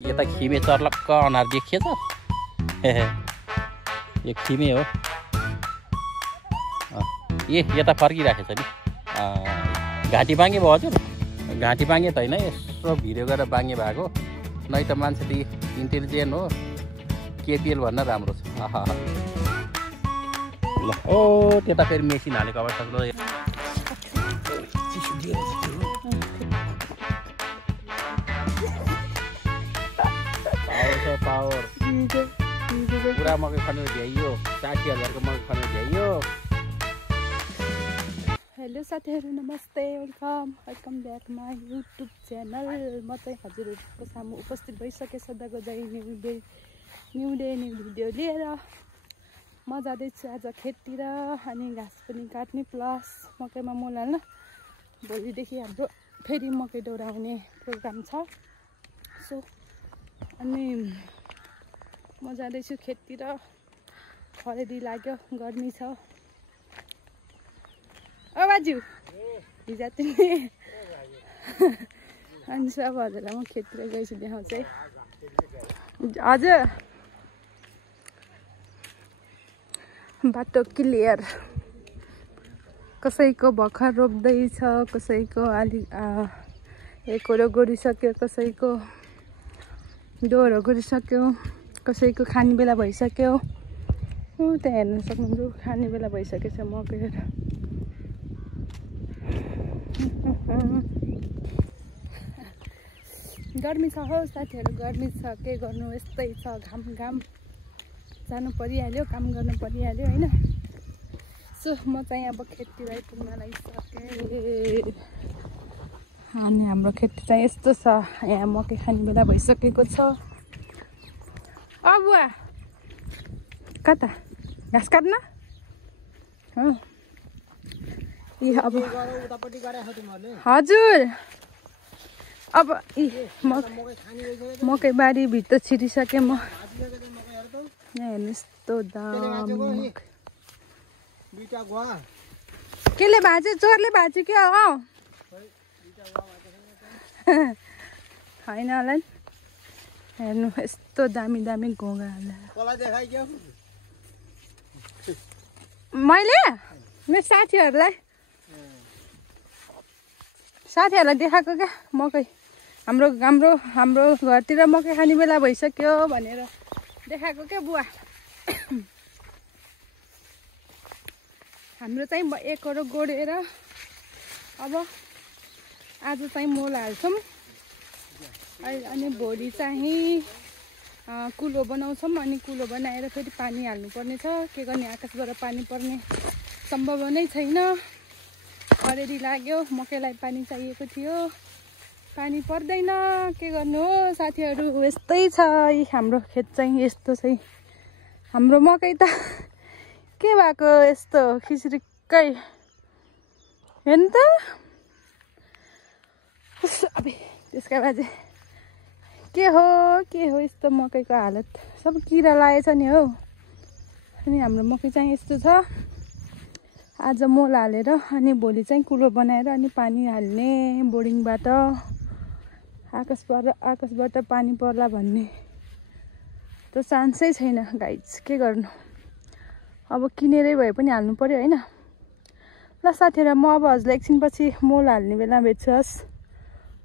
यता खिमे चर्लक्क अनार देखिएछ यो खिमे हो यता फर्किराखेछ नि घाँटी बाङ्गे भयो हजुर घाँटी बाङ्गे त होइन यसो भिडियो गरेर बाङ्गे भएको नै त मान्छे त इन्टेलिजेन्ट हो केपिएल भन्न राम्रो छ ल ओ त्यता फेरि मेसिन हालेको अवस्था ल पावर पुरा मकै खनेर भ्याइयो 60,000 को मकै खनेर भ्याइयो। हेलो साथीहरू नमस्ते welcome back my YouTube channel. म चाहिँ हजुरहरूको सामु उपस्थित भइसकेँ सदाको जाइ न्यू डे न्यू भिडियो लिएर। म जाँदैछु आज खेततिर अनि घाँस पनि काट्ने प्लस मकैमा मल हाल्न। भोलिदेखि हाम्रो फेरि मकै डोराउने प्रोग्राम छ। सो अनि म जाँदैछु खेततिर। खरेदी लाग्यो गर्मी छ। ओ बाजु हिजो तिमी अनि सब हजुरलाई म खेततिर गएछु देखाउँछु है। हजुर बाटो क्लियर। कसैको भर्खर रोप्दैछ, कसैको अलि एकोरो गरिसक्यो, कसैको डोरहरू गरिसक्यो, कसैको खाने बेला भइसक्यो। त्यहाँ हेर्न सक्नुहुन्छ खाने बेला भइसकेछ मकैहरू। गर्मी छ हौ साथीहरू, गर्मी छ के गर्नु, यस्तै छ घाम जानु परिहाल्यो, काम गर्नु परिहाल्यो होइन। सो म चाहिँ अब खेततिर आइपुग्न लागिसकेँ अनि हाम्रो खेती चाहिँ यस्तो छ। यहाँ मकै खाने बेला भइसकेको छ। बुवा कता घाँस काट्न? अब हजुर अब मकै बारी भित्र छिरिसकेँ म। यहाँ हेर्नु यस्तो दाम केले भाँच्यो, चोरले भाँच्यो क्या हो होइन होला नि। हेर्नु यस्तो दामी दामी घोगा मैले मेरो साथीहरूलाई देखाएको क्या मकै। हाम्रो घरतिर मकै खाने बेला भइसक्यो भनेर देखाएको क्या बुवा। हाम्रो चाहिँ एकरो गोडेर अब आज चाहिँ मल हाल्छौँ अनि भोलि चाहिँ कुलो बनाउँछौँ। अनि कुलो बनाएर फेरि पानी हाल्नुपर्ने छ। के गर्ने, आकाशबाट पानी पर्ने सम्भावनै छैन। खरेडी लाग्यो, मकैलाई पानी चाहिएको थियो, पानी पर्दैन। के गर्नु हो साथीहरू, यस्तै छ हाम्रो खेत चाहिँ। यस्तो चाहिँ हाम्रो मकै त के भएको यस्तो खिचरिक्कै हेर्नु त। त्यसका बाजे के हो यस्तो मकैको हालत, सब किरा लागेछ नि हौ। अनि हाम्रो मकै चाहिँ यस्तो छ। आज मल हालेर अनि भोलि चाहिँ कुलो बनाएर अनि पानी हाल्ने बोरिङबाट। आकाशबाट पानी पर्ला भन्ने त चान्सै छैन गाइज। के गर्नु, अब किनेरै भए पनि हाल्नु पर्यो होइन। ल साथीहरू म अब हजुरलाई एकछिनपछि मल हाल्ने बेला भेट्छु हस्।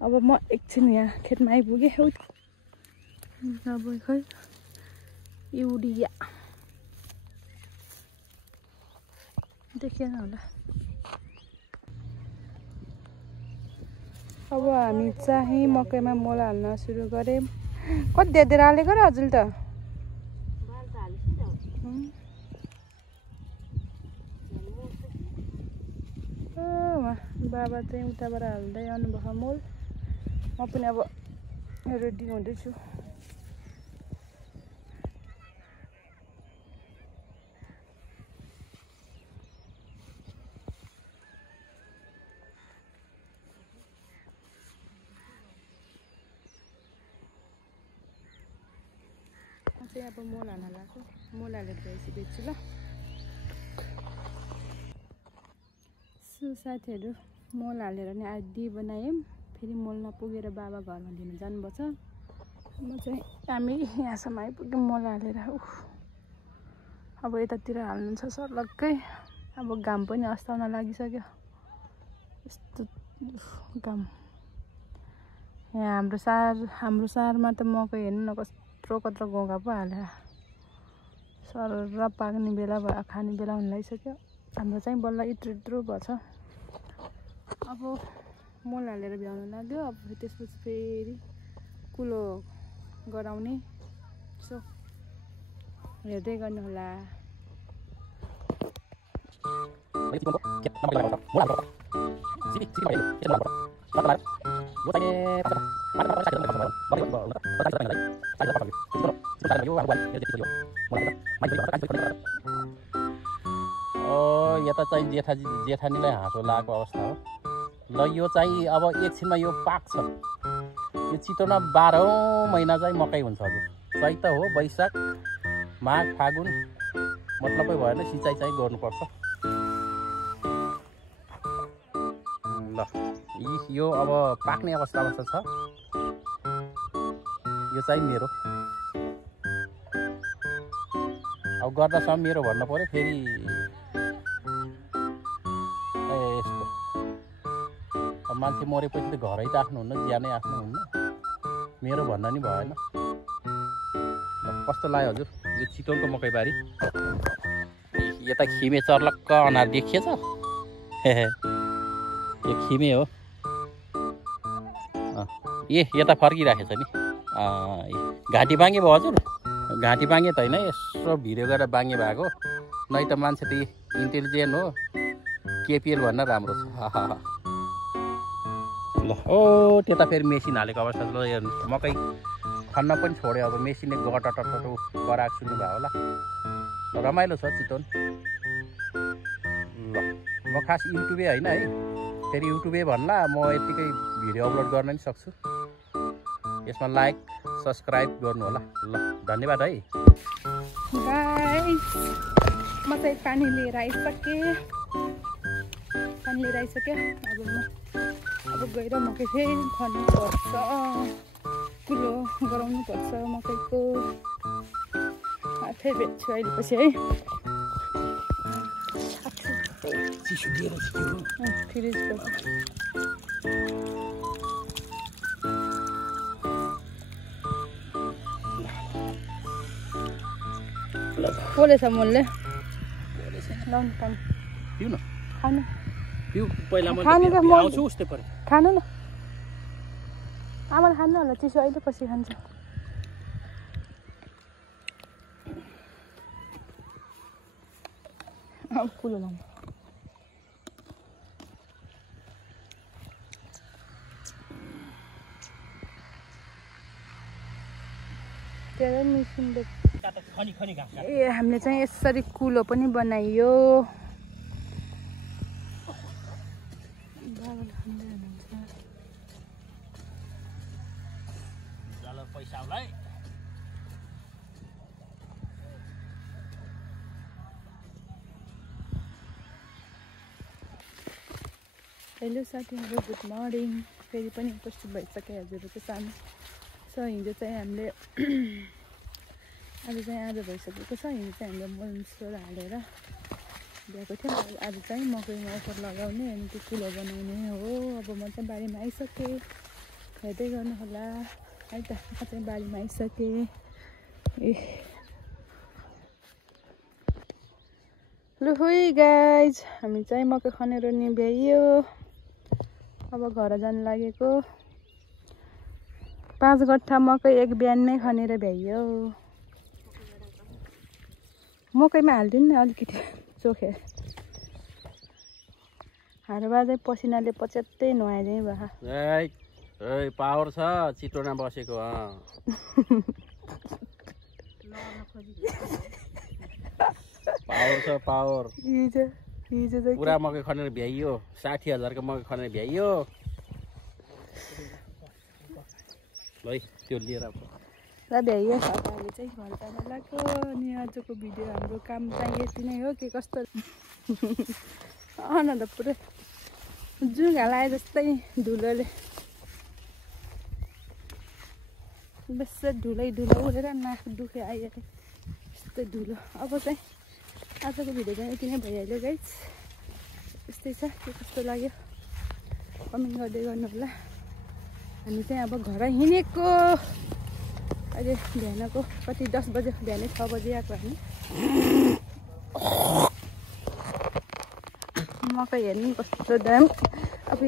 अब म एकछिन यहाँ खेतमा आइपुगेँ। अब खै युरिया देखेन होला। अब हामी चाहिँ मकैमा मल हाल्न सुरु गऱ्यौँ। कति धेरै हालेको र हजुर त? बाबा चाहिँ उताबाट हाल्दै आउनुभयो मल। म पनि अब रेडी हुँदैछु। चाहिँ अब मल हाल्न लाग्छ। मल हालेर गएपछि बेच्छु ल। साथीहरू मल हालेर नि आदि बनायौँ। फेरि मल नपुगेर बाबा घरमा लिन जानुभएको छ। म चाहिँ हामी यहाँसम्म आइपुग्यौँ मल हालेर। अब यतातिर हाल्नु छ सर्लक्कै। अब घाम पनि अस्ताउन लागिसक्यो। यस्तो घाम। यहाँ हाम्रो सारमा त मकै हेर्नु न कत्रो घोगा पो हालेर सर र पाक्ने बेला भयो, खाने बेला हुन लागिसक्यो। हाम्रो चाहिँ बल्ल इत्रु भएछ। अब मल हालेर भ्याउनु लाग्यो। अब त्यसपछि फेरि कुलो गराउने। सो हेर्दै गर्नु होला। यता चाहिँ जेठानीलाई हाँसो लागेको अवस्था हो। ल यो चाहिँ अब एकछिनमा यो पाक्छ। यो चितवनमा 12औं महिना चाहिँ मकै हुन्छ हजुर। चैत हो, वैशाख, माघ, फागुन मतलबै भएन, सिँचाइ चाहिँ गर्नुपर्छ। ल यो अब पाक्ने अवस्थामा छ। यो चाहिँ मेरो अब गर्दासम्म मेरो भन्नु पर्यो फेरि। यस्तो अब मान्छे मरेपछि त घरै त आफ्नो हुन्न, ज्यानै आफ्नो हुन्न, मेरो भन्न नि भएन। कस्तो लाग्यो हजुर यो चितवनको मकैबारी? यता खिमे चर्लक्क अनार देखिएछ। यो खिमे हो। यता फर्किराखेछ नि। घाँटी बाङ्गे भयो हजुर। घाँटी बाङ्गे त होइन, यसो भिडियो गरेर बाङ्गे भएको। नै त मान्छे त इन्टेलिजेन्ट हो। केपिएल भन्न राम्रो छ। ल त्यता फेरि मेसिन हालेको अवस्था। ल हेर्नु मकै खन्न पनि छोड्यो। अब मेसिनले गटटट कराएको सुन्नुभयो होला। रमाइलो छ चितवन। ल म खास युट्युबे होइन है, फेरि युट्युबे भन्ला म यतिकै भिडियो अपलोड गर्न नि सक्छु। यसमा लाइक सब्सक्राइब गर्नु होला। ल धन्यवाद है गाइस। म चाहिँ पानी लिएर आइसकेँ। अब गएर मकै फेरि खन्नुपर्छ। कुलो गराउनु पर्छ मकैको। फेरि भेट्छु अहिले पछि है। पोलेछ मोलले। लाउनु पानी पिउ न। खानु पिउ पहिला। आउँछु उस्तै पऱ्यो। खानु न। आमाले खानु होला, चिसो अहिले पछि खान्छ। कुलो लाउनु। ए हामीले चाहिँ यसरी कुलो पनि बनाइयो। हेलो साथीहरू, गुड मर्निङ। फेरि पनि उपस्थित भइसक्यो हजुरहरूको सामु। सो हिजो चाहिँ हामीले आज भइसकेको छ। हिजो चाहिँ हामीले मलसोर हालेर ल्याएको थियौँ। आज चाहिँ मकैमा ओखर लगाउने अनि त्यो कुलो बनाउने हो। अब म चाहिँ बारीमा आइसकेँ। हेर्दै गर्नु होला है त। म चाहिँ बारीमा आइसकेँ। लु हुई गाइज, हामी चाहिँ मकै खनेर नि भ्याइयो। अब घर जानु लागेको। 5 गट्ठा मकै एक बिहानमै खनेर भ्याइयो। मकैमा हालिदिनु नि अलिकति चोखेर। हारबा चाहिँ पसिनाले पच्यात्तै नुहाइदिए भयो। पावर छ चितवनमा बसेको। पावर छ पावर। हिजो चाहिँ पुरा मकै खनेर भ्याइयो। 60,000 को मकै खनेर भ्याइयो। ल त्यो लिएर र भ्याइयो। अहिले चाहिँ घर जान लाग्यो। अनि आजको भिडियो हाम्रो काम चाहिँ यति नै हो। के कस्तो न त पुरै जुङ्गा लाए जस्तै धुलोले। बेसी धुलै धुलो उडेर नाक दुखे आइहाल्यो यस्तो धुलो। अब चाहिँ आजको भिडियो चाहिँ यति नै भइहाल्यो गाइस। यस्तै छ, के कस्तो लाग्यो कमेन्ट गर्दै गर्नु होला। हामी चाहिँ अब घर हिँडेको अहिले बिहानको कति 10 बजे, बिहानै 6 बजे आएको हामी। मकै हेर्नु कस्तो दाम। अब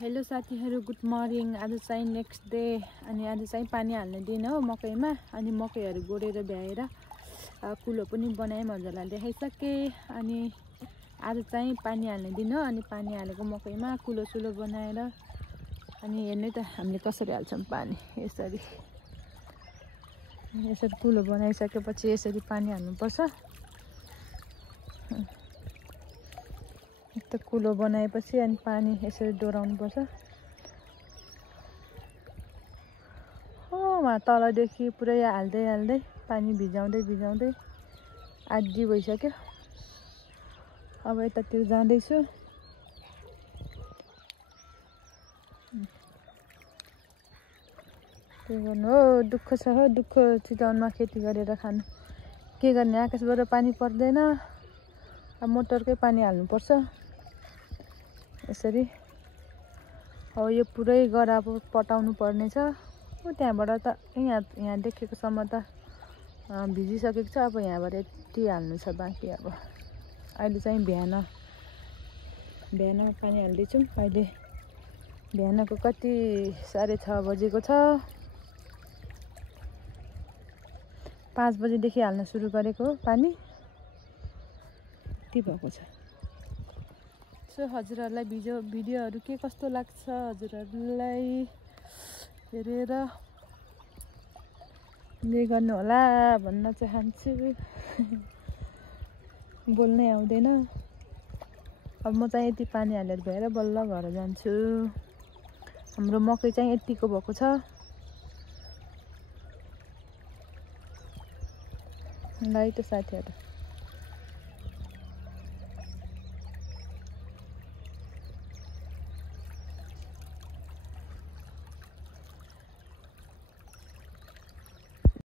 हेलो साथीहरू, गुड मर्निङ। आज चाहिँ नेक्स्ट डे अनि आज चाहिँ पानी हाल्ने दिन हो मकैमा। अनि मकैहरू गोडेर भ्याएर कुलो पनि बनाएँ, मजालाई देखाइसकेँ। अनि आज चाहिँ पानी हाल्ने दिन हो। अनि पानी हालेको मकैमा कुलो सुलो बनाएर अनि हेर्नु त हामीले कसरी हाल्छौँ पानी। यसरी कुलो बनाइसकेपछि यसरी पानी हाल्नुपर्छ। यस्तो कुलो बनाएपछि अनि पानी यसरी डोराउनुपर्छ। वहाँ तलदेखि पुरै हाल्दै पानी भिजाउँदै आधी भइसक्यो। अब यतातिर जाँदैछु। के गर्नु हो, दुःख छ हो, दुःख चितवनमा खेती गरेर खानु। के गर्ने, आकाशबाट पानी पर्दैन, अब मोटरकै पानी हाल्नुपर्छ यसरी। अब यो पुरै गरा पटाउनु पर्ने छ। त्यहाँबाट त यहाँ देखेकोसम्म त भिजिसकेको छ। अब यहाँबाट यति हाल्नु छ बाँकी। अब अहिले चाहिँ बिहान पानी हाल्दैछौँ। अहिले बिहानको कति 6:30 बजेको छ। 5 बजेदेखि हाल्न सुरु गरेको पानी, यति भएको छ। सो हजुरहरूलाई भिडियोहरू के कस्तो लाग्छ हजुरहरूलाई हेरेर जे गर्नु होला भन्न चाहन्छु। बोल्नै आउँदैन। अब म चाहिँ यति पानी हालेर भएर बल्ल घर जान्छु। हाम्रो मकै चाहिँ यतिको भएको छ। ल है त साथीहरू।